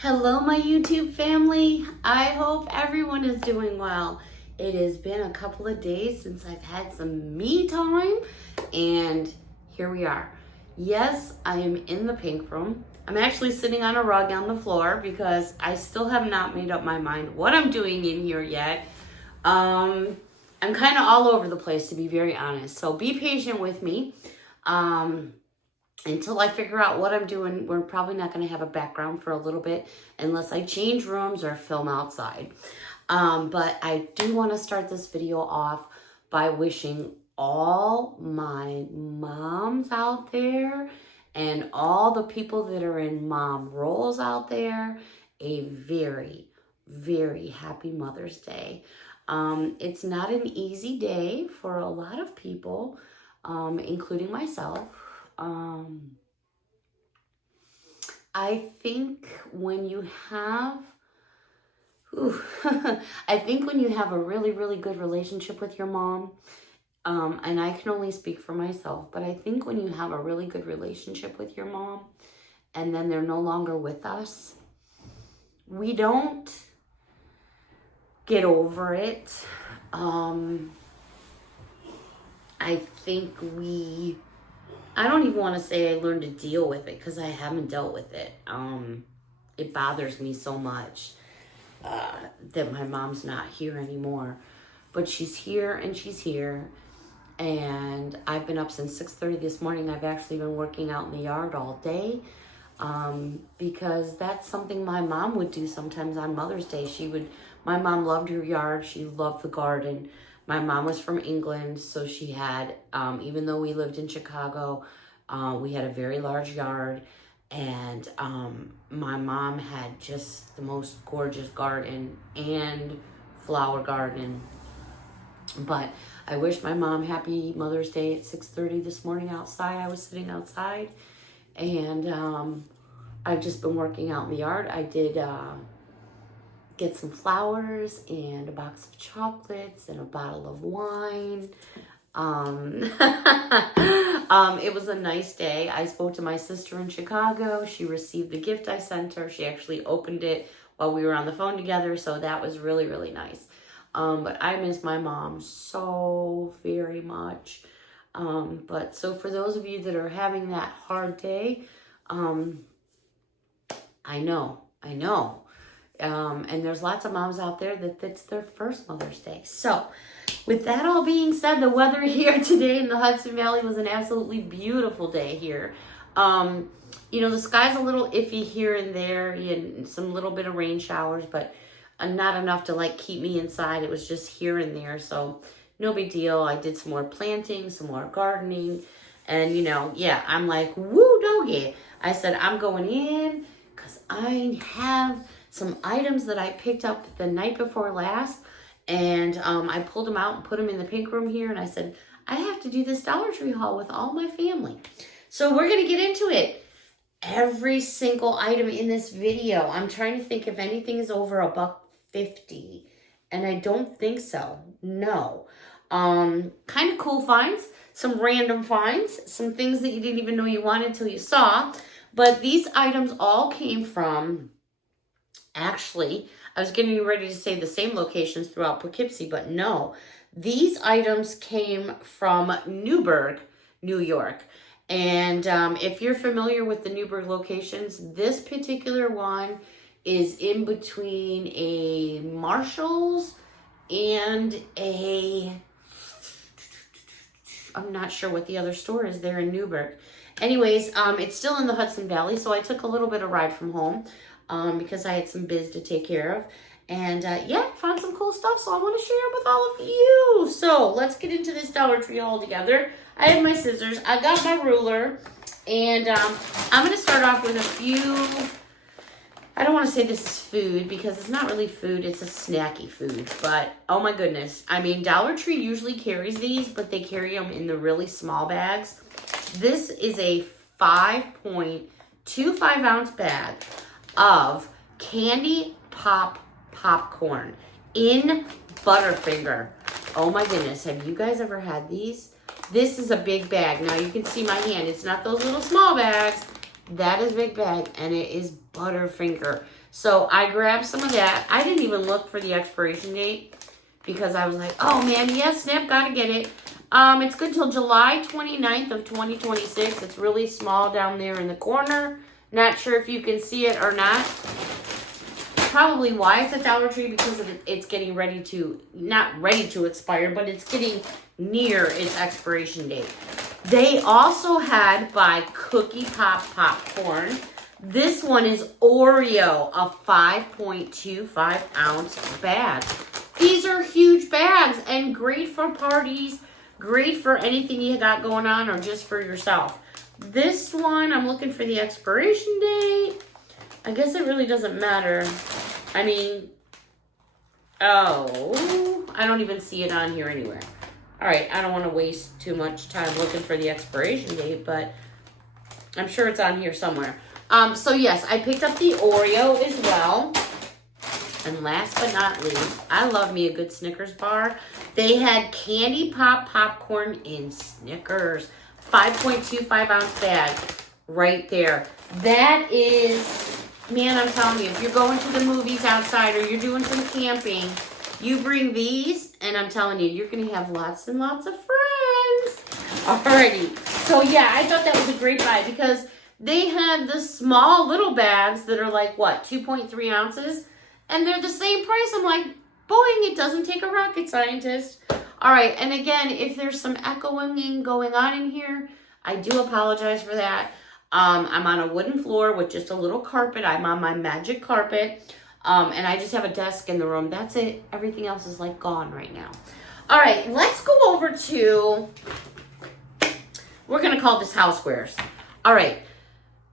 Hello, my YouTube family. I hope everyone is doing well. It has been a couple of days since I've had some me time, and here we are. Yes, I am in the pink room. I'm actually sitting on a rug on the floor because I still have not made up my mind what I'm doing in here yet. I'm kind of all over the place, to be very honest, so be patient with me. Until I figure out what I'm doing, we're probably not going to have a background for a little bit unless I change rooms or film outside. But I do want to start this video off by wishing all my moms out there and all the people that are in mom roles out there a very, very happy Mother's Day. It's not an easy day for a lot of people, including myself. I think when you have, I think when you have a really, really good relationship with your mom, and I can only speak for myself, but I think when you have a really good relationship with your mom, and then they're no longer with us, we don't get over it. I think I don't even want to say I learned to deal with it because I haven't dealt with it. It bothers me so much that my mom's not here anymore. But she's here and she's here. And I've been up since 6:30 this morning. I've actually been working out in the yard all day because that's something my mom would do sometimes on Mother's Day. My mom loved her yard. She loved the garden. My mom was from England, so she had, even though we lived in Chicago, we had a very large yard, and my mom had just the most gorgeous garden and flower garden. But I wish my mom happy Mother's Day at 6:30 this morning outside. I was sitting outside, and I've just been working out in the yard. I did get some flowers and a box of chocolates and a bottle of wine. It was a nice day. I spoke to my sister in Chicago. She received the gift I sent her. She actually opened it while we were on the phone together, so that was really, really nice. But I miss my mom so very much. But so for those of you that are having that hard day, I know. And there's lots of moms out there that's their first Mother's Day. So with that all being said, the weather here today in the Hudson Valley was an absolutely beautiful day here. The sky's a little iffy here and there, and some little bit of rain showers, but not enough to like keep me inside. It was just here and there, so no big deal. I did some more planting, some more gardening, and I'm like, woo doggy. I said, I'm going in because I have some items that I picked up the night before last, and I pulled them out and put them in the pink room here, and I said, I have to do this Dollar Tree haul with all my family. So we're going to get into it. Every single item in this video, I'm trying to think if anything is over $1.50, and I don't think so. No. Kind of cool finds, some random finds, some things that you didn't even know you wanted till you saw, but these items all came from, actually, I was getting ready to say the same locations throughout Poughkeepsie, but no. These items came from Newburgh, New York. And if you're familiar with the Newburgh locations, this particular one is in between a Marshall's and I'm not sure what the other store is there in Newburgh. Anyways, it's still in the Hudson Valley, so I took a little bit of ride from home. Because I had some biz to take care of. And found some cool stuff, so I want to share it with all of you. So let's get into this Dollar Tree haul together. I have my scissors, I got my ruler, and I'm going to start off with a few, I don't want to say this is food because it's not really food, it's a snacky food. But oh my goodness, I mean, Dollar Tree usually carries these, but they carry them in the really small bags. This is a 5.25 ounce bag of candy pop popcorn in Butterfinger. Oh my goodness, have you guys ever had these? This is a big bag. Now you can see my hand. It's not those little small bags. That is a big bag, and it is Butterfinger. So I grabbed some of that. I didn't even look for the expiration date because I was like, oh man, yes, snap, gotta get it. It's good till July 29th of 2026. It's really small down there in the corner. Not sure if you can see it or not. Probably why it's at Dollar Tree, because it's getting ready to, not ready to expire, but it's getting near its expiration date. They also had by Cookie Pop Popcorn. This one is Oreo, a 5.25 ounce bag. These are huge bags and great for parties, great for anything you got going on or just for yourself. This one, I'm looking for the expiration date. I guess it really doesn't matter. I mean, oh, I don't even see it on here anywhere. All right, I don't want to waste too much time looking for the expiration date, but I'm sure it's on here somewhere. So yes, I picked up the Oreo as well. And last but not least, I love me a good Snickers bar. They had Candy Pop Popcorn in Snickers. 5.25 ounce bag right there. That is, man, I'm telling you, if you're going to the movies outside or you're doing some camping, you bring these, and I'm telling you, you're going to have lots and lots of friends. Alrighty. So, yeah, I thought that was a great buy because they had the small little bags that are like, what, 2.3 ounces? And they're the same price. I'm like, boing, it doesn't take a rocket scientist. All right, and again, if there's some echoing going on in here, I do apologize for that. I'm on a wooden floor with just a little carpet. I'm on my magic carpet. And I just have a desk in the room. That's it. Everything else is like gone right now. All right, let's go over to, we're going to call this housewares. All right,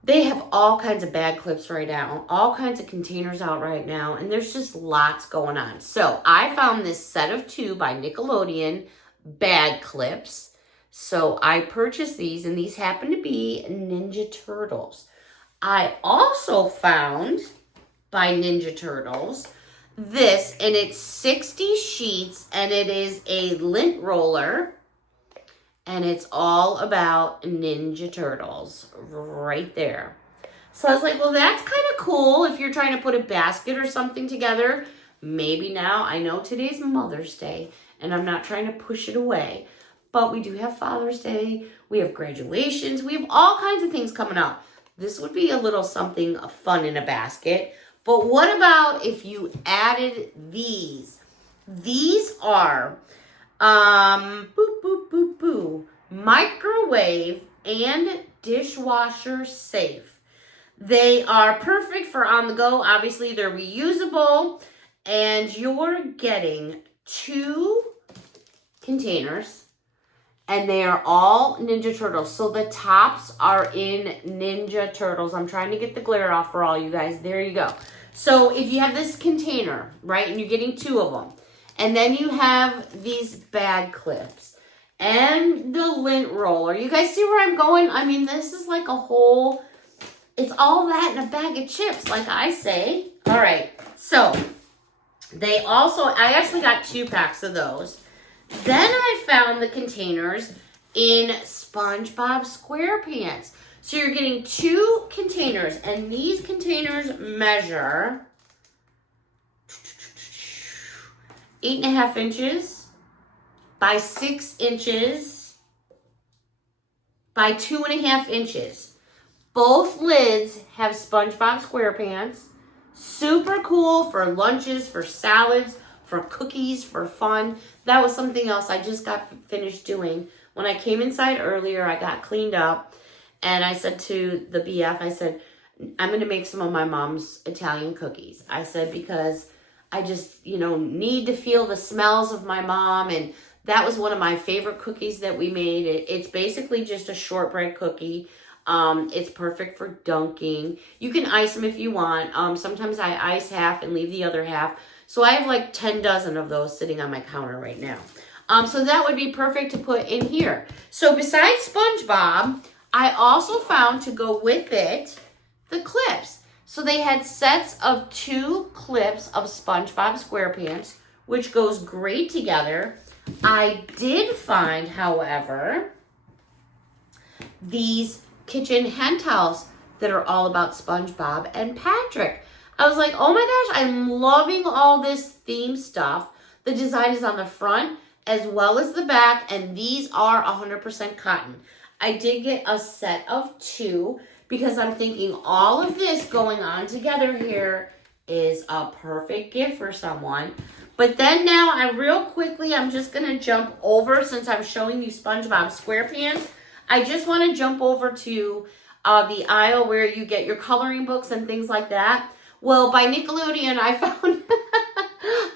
they have all kinds of bag clips right now, all kinds of containers out right now, and there's just lots going on. So I found this set of 2 by Nickelodeon bag clips. So I purchased these, and these happen to be Ninja Turtles. I also found by Ninja Turtles this, and it's 60 sheets, and it is a lint roller, and it's all about Ninja Turtles right there. So I was like, well, that's kind of cool if you're trying to put a basket or something together. Maybe now, I know today's Mother's Day, and I'm not trying to push it away, but we do have Father's Day, we have graduations, we have all kinds of things coming up. This would be a little something fun in a basket. But what about if you added these? These are microwave and dishwasher safe. They are perfect for on the go. Obviously, they're reusable. And you're getting 2 containers. And they are all Ninja Turtles. So the tops are in Ninja Turtles. I'm trying to get the glare off for all you guys. There you go. So if you have this container, right, and you're getting 2 of them, and then you have these bag clips and the lint roller. You guys see where I'm going? I mean, this is like a whole, it's all that in a bag of chips, like I say. All right, so they also, I actually got 2 packs of those. Then I found the containers in SpongeBob SquarePants. So you're getting 2 containers, and these containers measure 8.5 inches by 6 inches by 2.5 inches. Both lids have SpongeBob SquarePants. Super cool for lunches, for salads, for cookies, for fun. That was something else I just got finished doing. When I came inside earlier, I got cleaned up, and I said to the BF, I said, I'm going to make some of my mom's Italian cookies. I said, because I just, need to feel the smells of my mom, and that was one of my favorite cookies that we made. It's basically just a shortbread cookie. It's perfect for dunking. You can ice them if you want. Sometimes I ice half and leave the other half. So I have like 10 dozen of those sitting on my counter right now. So that would be perfect to put in here. So besides SpongeBob, I also found to go with it the clips. So they had sets of 2 clips of SpongeBob SquarePants, which goes great together. I did find, however, these kitchen hand towels that are all about SpongeBob and Patrick. I was like, oh my gosh, I'm loving all this theme stuff. The design is on the front as well as the back, and these are 100% cotton. I did get a set of 2 because I'm thinking all of this going on together here is a perfect gift for someone. But then now I'm just going to jump over, since I'm showing you SpongeBob SquarePants, I just want to jump over to the aisle where you get your coloring books and things like that. Well, by Nickelodeon, I found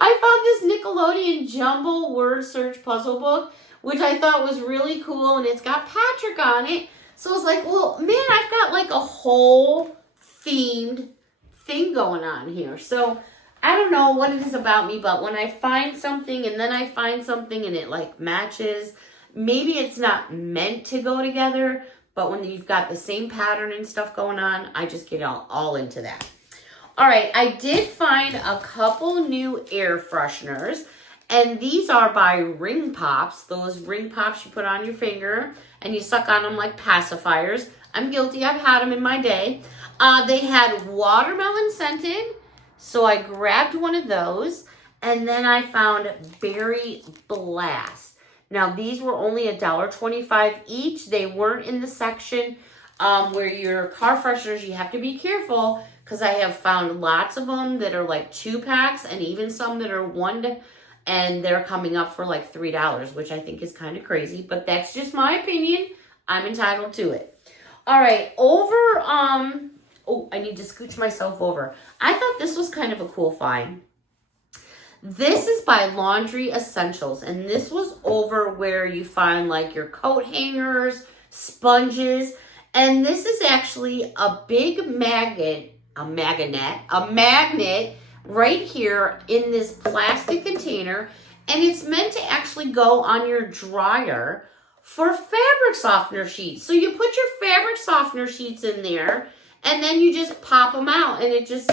I found this Nickelodeon Jumble Word Search Puzzle Book, which I thought was really cool, and it's got Patrick on it. So I was like, well, man, I've got like a whole themed thing going on here. So I don't know what it is about me, but when I find something and then I find something and it like matches, maybe it's not meant to go together, but when you've got the same pattern and stuff going on, I just get all into that. All right, I did find a couple new air fresheners, and these are by Ring Pops. Those Ring Pops you put on your finger and you suck on them like pacifiers. I'm guilty, I've had them in my day. They had watermelon scented, so I grabbed one of those, and then I found Berry Blast. Now, these were only $1.25 each. They weren't in the section where your car fresheners, you have to be careful, because I have found lots of them that are like 2 packs and even some that are 1, and they're coming up for like $3, which I think is kind of crazy, but that's just my opinion. I'm entitled to it. All right, oh, I need to scooch myself over. I thought this was kind of a cool find. This is by Laundry Essentials, and this was over where you find like your coat hangers, sponges, and this is actually a big magnet right here in this plastic container, and it's meant to actually go on your dryer for fabric softener sheets. So you put your fabric softener sheets in there, and then you just pop them out, and it just,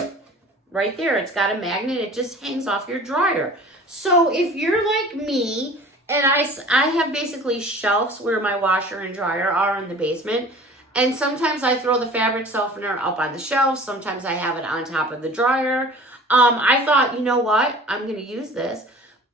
right there, it's got a magnet, it just hangs off your dryer. So if you're like me, and I have basically shelves where my washer and dryer are in the basement, and sometimes I throw the fabric softener up on the shelf. Sometimes I have it on top of the dryer. I thought, you know what? I'm going to use this.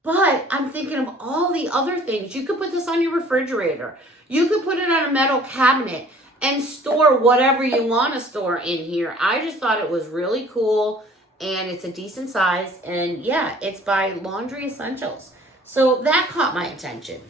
But I'm thinking of all the other things. You could put this on your refrigerator. You could put it on a metal cabinet and store whatever you want to store in here. I just thought it was really cool, and it's a decent size. And yeah, it's by Laundry Essentials. So that caught my attention.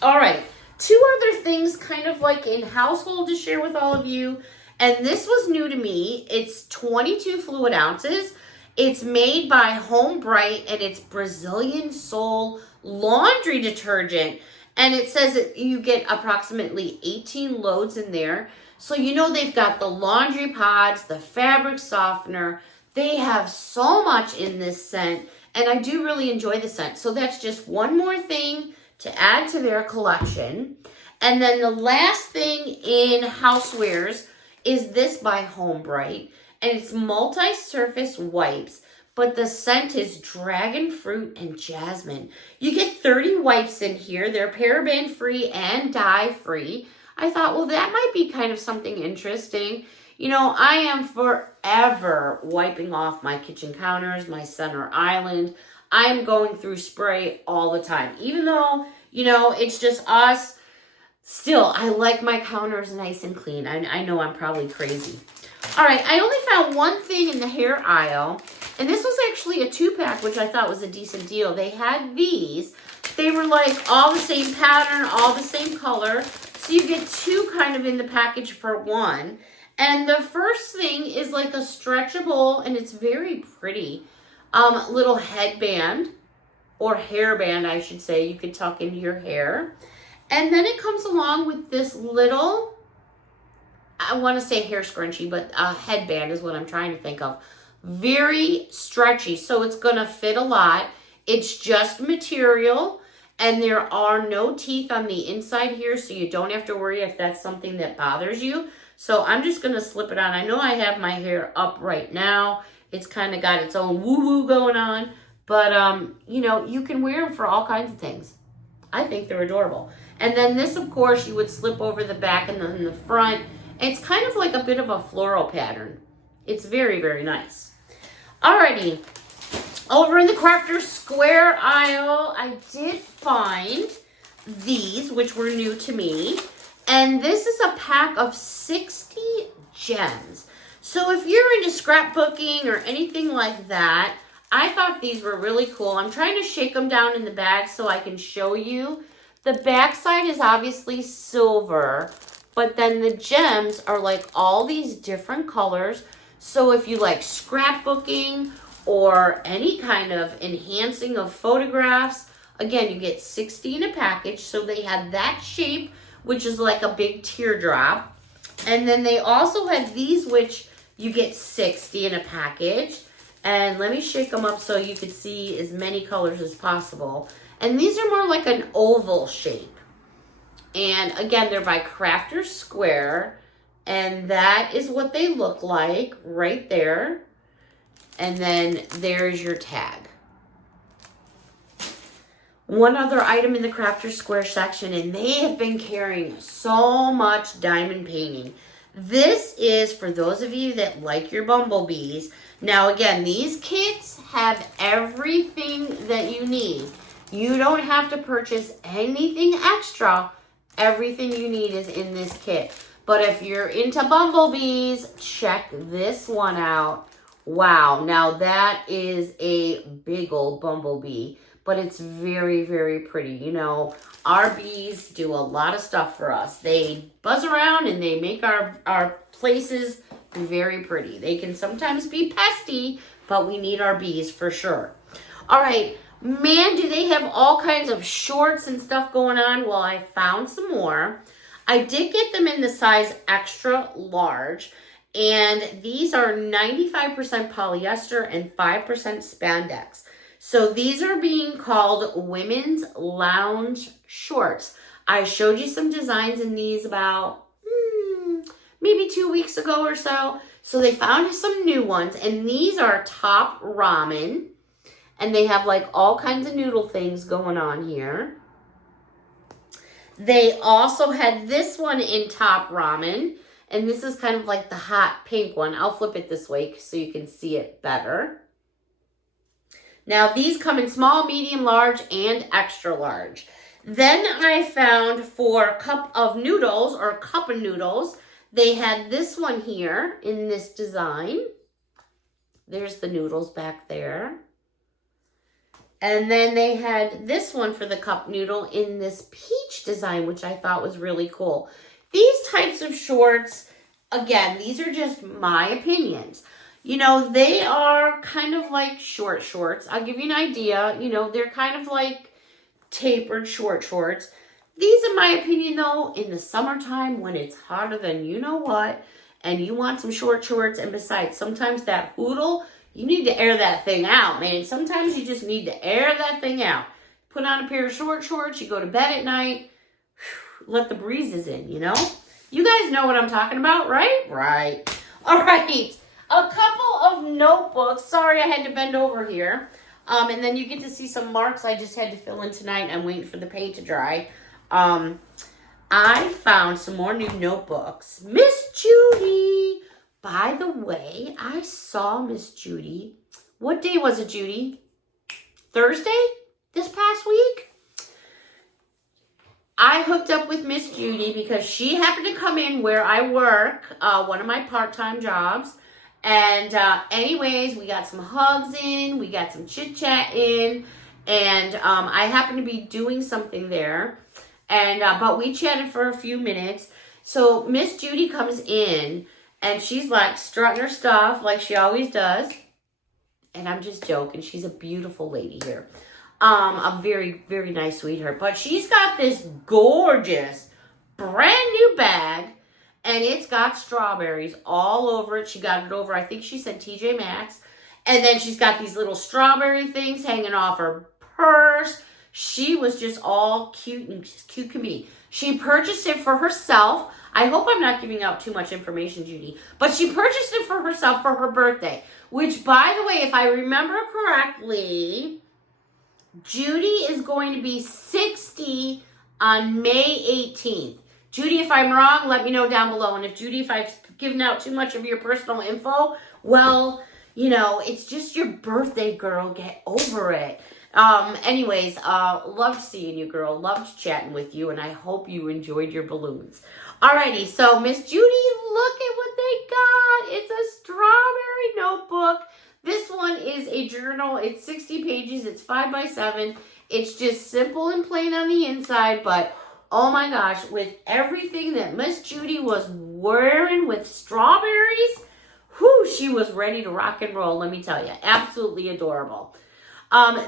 All right. 2 other things kind of like in household to share with all of you. And this was new to me. It's 22 fluid ounces. It's made by Home Bright, and it's Brazilian Soul laundry detergent. And it says that you get approximately 18 loads in there. So you know they've got the laundry pods, the fabric softener. They have so much in this scent, and I do really enjoy the scent. So that's just one more thing to add to their collection. And then the last thing in housewares is this by Home Bright, and it's multi-surface wipes, but the scent is dragon fruit and jasmine. You get 30 wipes in here. They're paraben free and dye free. I thought, well, that might be kind of something interesting. You know, I am forever wiping off my kitchen counters, my center island. I'm going through spray all the time. Even though, you know, it's just us, still, I like my counters nice and clean. I know I'm probably crazy. All right, I only found one thing in the hair aisle, and this was actually a 2-pack, which I thought was a decent deal. They had these. They were like all the same pattern, all the same color. So you get 2 kind of in the package for 1. And the first thing is like a stretchable, and it's very pretty. Little headband, or hairband, I should say, you could tuck into your hair. And then it comes along with this little, I want to say hair scrunchie, but a headband is what I'm trying to think of. Very stretchy, so it's going to fit a lot. It's just material, and there are no teeth on the inside here, so you don't have to worry if that's something that bothers you. So I'm just going to slip it on. I know I have my hair up right now. It's kind of got its own woo-woo going on. But, you know, you can wear them for all kinds of things. I think they're adorable. And then this, of course, you would slip over the back and then the front. It's kind of like a bit of a floral pattern. It's very, very nice. Alrighty. Over in the Crafter Square aisle, I did find these, which were new to me. And this is a pack of 60 gems. So if you're into scrapbooking or anything like that, I thought these were really cool. I'm trying to shake them down in the bag so I can show you. The back side is obviously silver, but then the gems are like all these different colors. So if you like scrapbooking or any kind of enhancing of photographs, again, you get 60 in a package. So they had that shape, which is like a big teardrop. And then they also had these, which you get 60 in a package. And let me shake them up so you could see as many colors as possible. And these are more like an oval shape. And again, they're by Crafter Square. And that is what they look like right there. And then there's your tag. One other item in the Crafter Square section, and they have been carrying so much diamond painting. This is for those of you that like your bumblebees. Now again, these kits have everything that you need. You don't have to purchase anything extra. Everything you need is in this kit. But if you're into bumblebees, check this one out. Wow, now that is a big old bumblebee, but it's very, very pretty. You know, our bees do a lot of stuff for us. They buzz around and they make our places very pretty. They can sometimes be pesty, but we need our bees for sure. All right, man, do they have all kinds of shorts and stuff going on? Well, I found some more. I did get them in the size extra large. And these are 95% polyester and 5% spandex. So these are being called women's lounge shorts. I showed you some designs in these about maybe 2 weeks ago or so. So they found some new ones. And these are top ramen. And they have like all kinds of noodle things going on here. They also had this one in top ramen. And this is kind of like the hot pink one. I'll flip it this way so you can see it better. Now, these come in small, medium, large, and extra large. Then I found for cup of noodles or cup of noodles, they had this one here in this design. There's the noodles back there. And then they had this one for the cup noodle in this peach design, which I thought was really cool. These types of shorts, again, these are just my opinions. You know, they are kind of like short shorts. I'll give you an idea. You know, they're kind of like tapered short shorts. These, in my opinion, though, in the summertime when it's hotter than you know what, and you want some short shorts, and besides, sometimes that hoodle, you need to air that thing out, man. Sometimes you just need to air that thing out. Put on a pair of short shorts, you go to bed at night, let the breezes in, you know? You guys know what I'm talking about, right? Right. All right. A couple of notebooks. Sorry, I had to bend over here. And then you get to see some marks I just had to fill in tonight. I'm waiting for the paint to dry. I found some more new notebooks. Miss Judy. By the way, I saw Miss Judy. What day was it, Judy? Thursday? This past week? I hooked up with Miss Judy because she happened to come in where I work, one of my part-time jobs. And anyways, we got some hugs in, we got some chit-chat in, and I happened to be doing something there. And but we chatted for a few minutes. So Miss Judy comes in, and she's like strutting her stuff like she always does. And I'm just joking. She's a beautiful lady here. A very, very nice sweetheart. But she's got this gorgeous brand new bag, and it's got strawberries all over it. She got it over, I think she said TJ Maxx. And then she's got these little strawberry things hanging off her purse. She was just all cute and cute can be. She purchased it for herself. I hope I'm not giving out too much information, Judy. But she purchased it for herself for her birthday. Which, by the way, if I remember correctly, Judy is going to be 60 on May 18th. Judy, if I'm wrong, let me know down below. And if I've given out too much of your personal info, well, it's just your birthday, girl. Get over it. Anyways, loved seeing you, girl. Loved chatting with you, and I hope you enjoyed your balloons. Alrighty, so Miss Judy, look at what they got. It's a strawberry notebook. This one is a journal. It's 60 pages. It's 5x7. It's just simple and plain on the inside, but oh my gosh, with everything that Miss Judy was wearing with strawberries, whew, she was ready to rock and roll, let me tell you. Absolutely adorable.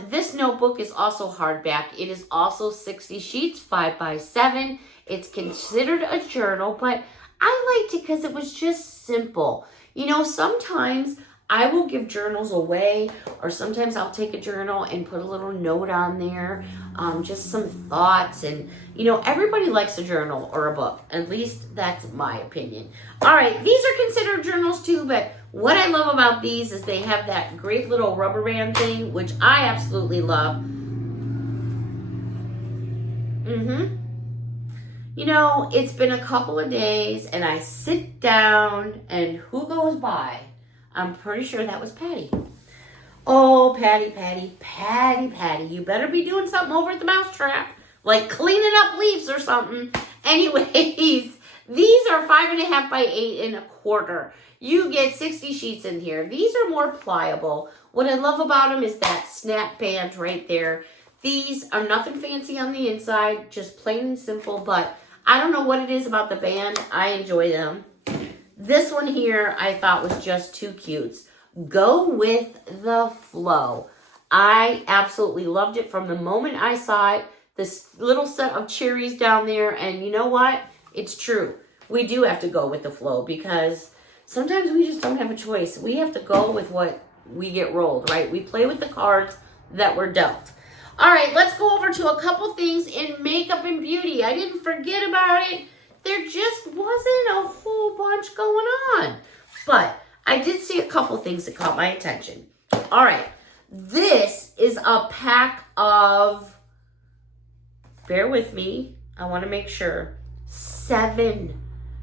This notebook is also hardback. It is also 60 sheets, 5x7. It's considered a journal, but I liked it because it was just simple. Sometimes I will give journals away, or sometimes I'll take a journal and put a little note on there, just some thoughts. And, everybody likes a journal or a book. At least that's my opinion. All right, these are considered journals too, but what I love about these is they have that great little rubber band thing, which I absolutely love. It's been a couple of days, and I sit down, and who goes by? I'm pretty sure that was Patty. Oh, Patty, you better be doing something over at the mousetrap, like cleaning up leaves or something. Anyways, these are 5.5 by 8.25. You get 60 sheets in here. These are more pliable. What I love about them is that snap band right there. These are nothing fancy on the inside, just plain and simple, but I don't know what it is about the band. I enjoy them. This one here I thought was just too cute. Go with the flow. I absolutely loved it from the moment I saw it. This little set of cherries down there, and you know what? It's true. We do have to go with the flow because sometimes we just don't have a choice. We have to go with what we get rolled, right? We play with the cards that we're dealt. All right, let's go over to a couple things in makeup and beauty. I didn't forget about it. There just wasn't a whole bunch going on. But I did see a couple things that caught my attention. All right, this is a pack of, bear with me, I want to make sure, 7.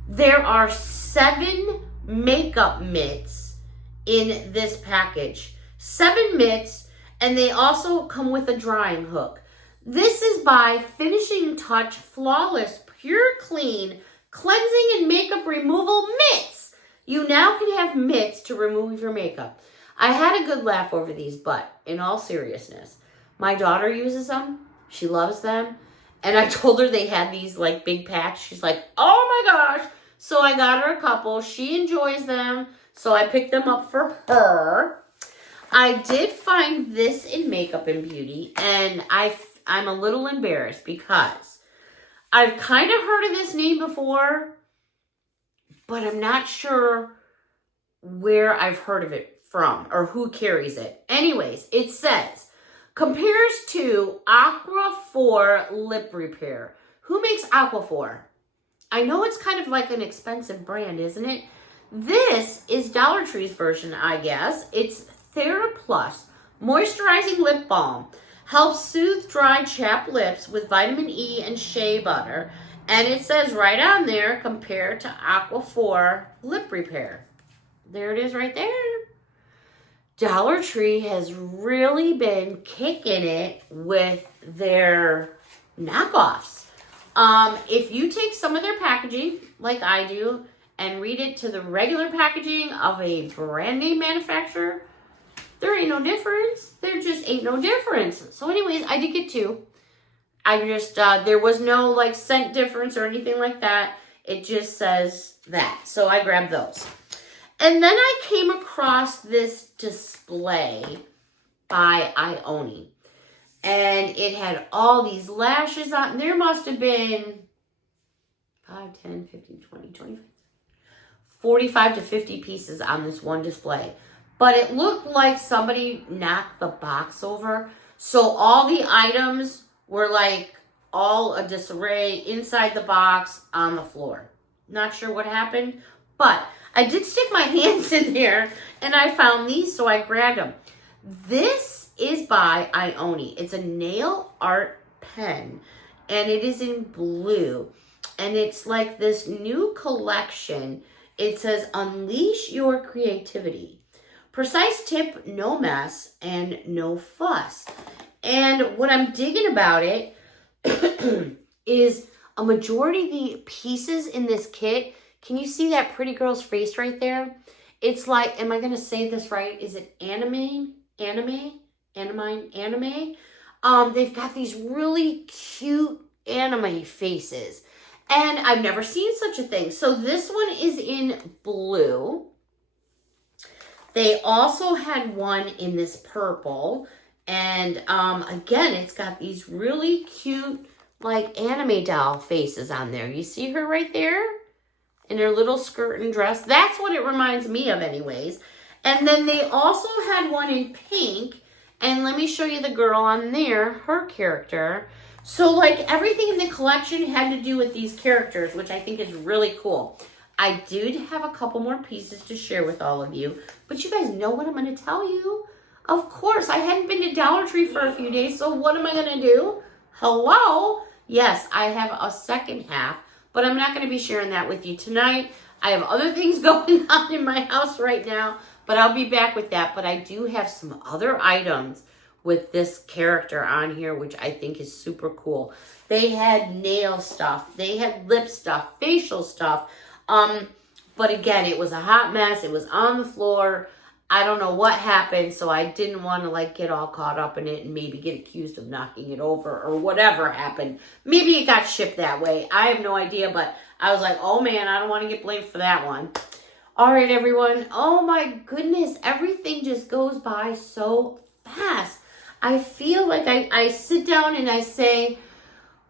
There are 7 makeup mitts in this package. 7 mitts. And they also come with a drying hook. This is by Finishing Touch Flawless Pure Clean Cleansing and Makeup Removal Mitts. You now can have mitts to remove your makeup. I had a good laugh over these, but in all seriousness, my daughter uses them. She loves them. And I told her they had these like big packs. She's like, oh my gosh. So I got her a couple. She enjoys them. So I picked them up for her. I did find this in Makeup and Beauty, and I'm a little embarrassed because I've kind of heard of this name before, but I'm not sure where I've heard of it from or who carries it. Anyways, it says, compares to Aqua 4 Lip Repair. Who makes Aqua 4? I know it's kind of like an expensive brand, isn't it? This is Dollar Tree's version, I guess. It's TheraPlus Moisturizing Lip Balm. Helps soothe dry, chapped lips with vitamin E and shea butter. And it says right on there, compared to Aqua 4 Lip Repair. There it is right there. Dollar Tree has really been kicking it with their knockoffs. If you take some of their packaging, like I do, and read it to the regular packaging of a brand name manufacturer, there ain't no difference. There just ain't no difference. So anyways, I did get 2. I just, there was no like scent difference or anything like that. It just says that. So I grabbed those. And then I came across this display by Ioni. And it had all these lashes on. There must have been 5, 10, 15, 20, 25, 45 to 50 pieces on this one display. But it looked like somebody knocked the box over. So all the items were like all a disarray inside the box on the floor. Not sure what happened, but I did stick my hands in there and I found these, so I grabbed them. This is by Ioni. It's a nail art pen and it is in blue. And it's like this new collection. It says, unleash your creativity. Precise tip, no mess, and no fuss. And what I'm digging about it is a majority of the pieces in this kit. Can you see that pretty girl's face right there? It's like, am I going to say this right? Is it anime? They've got these really cute anime faces. And I've never seen such a thing. So this one is in blue. They also had one in this purple. And again, it's got these really cute, like, anime doll faces on there. You see her right there? In her little skirt and dress. That's what it reminds me of anyways. And then they also had one in pink. And let me show you the girl on there, her character. So, like, everything in the collection had to do with these characters, which I think is really cool. I did have a couple more pieces to share with all of you, but you guys know what I'm going to tell you. Of course, I hadn't been to Dollar Tree for a few days, so what am I going to do? Hello? Yes, I have a second half, but I'm not going to be sharing that with you tonight. I have other things going on in my house right now, but I'll be back with that. But I do have some other items with this character on here, which I think is super cool. They had nail stuff. They had lip stuff, facial stuff. But again, it was a hot mess. It was on the floor. I don't know what happened, so I didn't want to like get all caught up in it and maybe get accused of knocking it over or whatever happened. Maybe it got shipped that way. I have no idea, but I was like, oh man, I don't want to get blamed for that one. All right, everyone. Oh my goodness, everything just goes by so fast. I feel like I sit down and I say,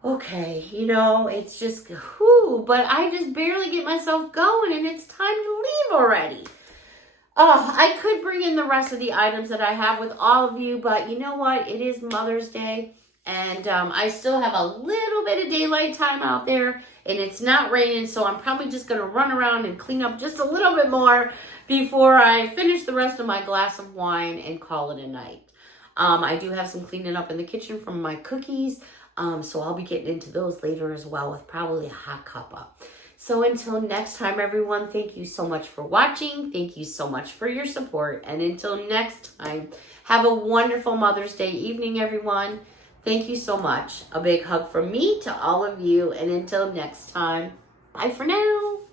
okay, you know, it's just, whew, but I just barely get myself going and it's time to leave already. Oh, I could bring in the rest of the items that I have with all of you, but you know what? It is Mother's Day, and I still have a little bit of daylight time out there, and it's not raining, so I'm probably just going to run around and clean up just a little bit more before I finish the rest of my glass of wine and call it a night. I do have some cleaning up in the kitchen from my cookies, so I'll be getting into those later as well with probably a hot cuppa. So until next time, everyone, thank you so much for watching. Thank you so much for your support. And until next time, have a wonderful Mother's Day evening, everyone. Thank you so much. A big hug from me to all of you. And until next time, bye for now.